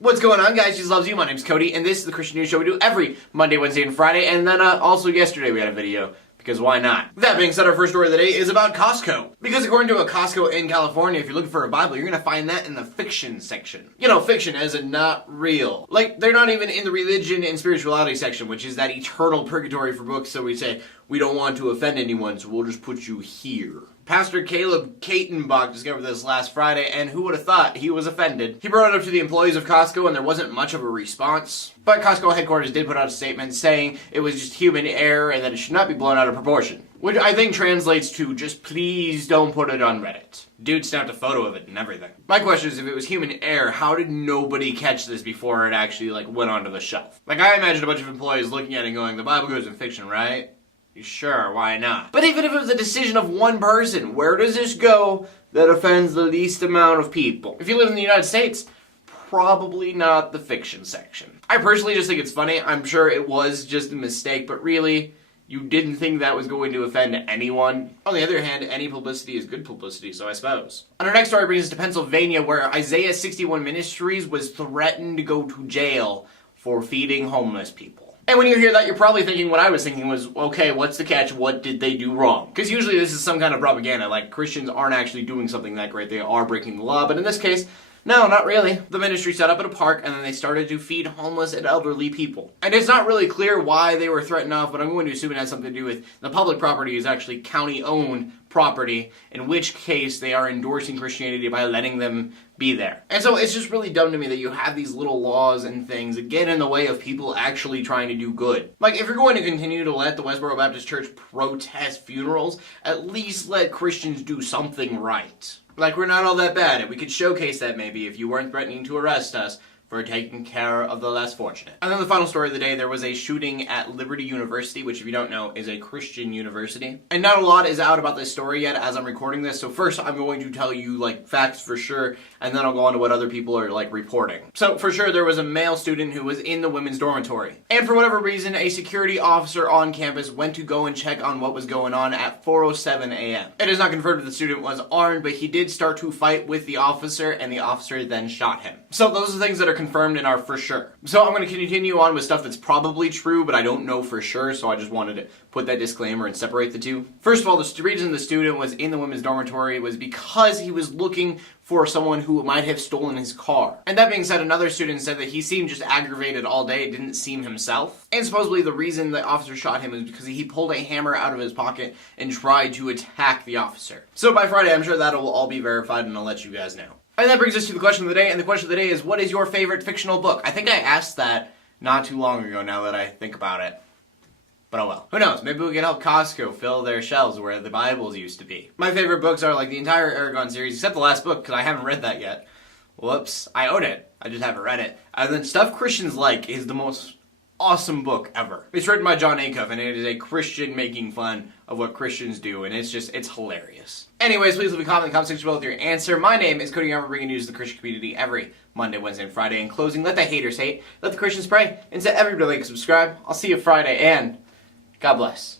What's going on, guys? Jesus loves you. My name's Cody, and this is the Christian News Show we do every Monday, Wednesday, and Friday, and then also yesterday we had a video, because why not? That being said, our first story of the day is about Costco. Because according to a Costco in California, if you're looking for a Bible, you're going to find that in the fiction section. You know, fiction as in not real. Like, they're not even in the religion and spirituality section, which is that eternal purgatory for books, so we say, we don't want to offend anyone, so we'll just put you here. Pastor Caleb Katenbach discovered this last Friday, and who would have thought he was offended? He brought it up to the employees of Costco, and there wasn't much of a response. But Costco headquarters did put out a statement saying it was just human error and that it should not be blown out of proportion. Which I think translates to, just please don't put it on Reddit. Dude snapped a photo of it and everything. My question is, if it was human error, how did nobody catch this before it actually, went onto the shelf? I imagine a bunch of employees looking at it and going, the Bible goes in fiction, right? Sure, why not? But even if it was a decision of one person, where does this go that offends the least amount of people? If you live in the United States, probably not the fiction section. I personally just think it's funny. I'm sure it was just a mistake, but really, you didn't think that was going to offend anyone. On the other hand, any publicity is good publicity, so I suppose. And our next story brings us to Pennsylvania, where Isaiah 61 Ministries was threatened to go to jail for feeding homeless people. And when you hear that, you're probably thinking what I was thinking was, okay, what's the catch? What did they do wrong? Because usually this is some kind of propaganda, like Christians aren't actually doing something that great. They are breaking the law, but in this case, no, not really. The ministry set up at a park, and then they started to feed homeless and elderly people. And it's not really clear why they were threatened off, but I'm going to assume it has something to do with the public property is actually county-owned property, in which case they are endorsing Christianity by letting them be there. And so it's just really dumb to me that you have these little laws and things that get in the way of people actually trying to do good. Like, if you're going to continue to let the Westboro Baptist Church protest funerals, at least let Christians do something right. Like, we're not all that bad, and we could showcase that maybe if you weren't threatening to arrest us for taking care of the less fortunate. And then the final story of the day, there was a shooting at Liberty University, which if you don't know, is a Christian university. And not a lot is out about this story yet as I'm recording this, so first I'm going to tell you, facts for sure, and then I'll go on to what other people are, reporting. So, for sure, there was a male student who was in the women's dormitory. And for whatever reason, a security officer on campus went to go and check on what was going on at 4:07 a.m. It is not confirmed that the student was armed, but he did start to fight with the officer, and the officer then shot him. So, those are things that are confirmed and are for sure. So I'm going to continue on with stuff that's probably true, but I don't know for sure, so I just wanted to put that disclaimer and separate the two. First of all, the reason the student was in the women's dormitory was because he was looking for someone who might have stolen his car. And that being said, another student said that he seemed just aggravated all day, it didn't seem himself. And supposedly the reason the officer shot him is because he pulled a hammer out of his pocket and tried to attack the officer. So by Friday, I'm sure that'll all be verified and I'll let you guys know. And that brings us to the question of the day, and the question of the day is, what is your favorite fictional book? I think I asked that not too long ago, now that I think about it. But oh well. Who knows? Maybe we can help Costco fill their shelves where the Bibles used to be. My favorite books are the entire Aragon series, except the last book, because I haven't read that yet. Whoops. I own it. I just haven't read it. And then Stuff Christians Like is the most awesome book ever. It's written by John Acuff, and it is a Christian making fun of what Christians do, and it's hilarious. Anyways, please leave a comment in the comment section below with your answer. My name is Cody, and I'm bringing news to the Christian community every Monday, Wednesday, and Friday. In closing, let the haters hate, let the Christians pray, and set everybody like and subscribe. I'll see you Friday, and God bless.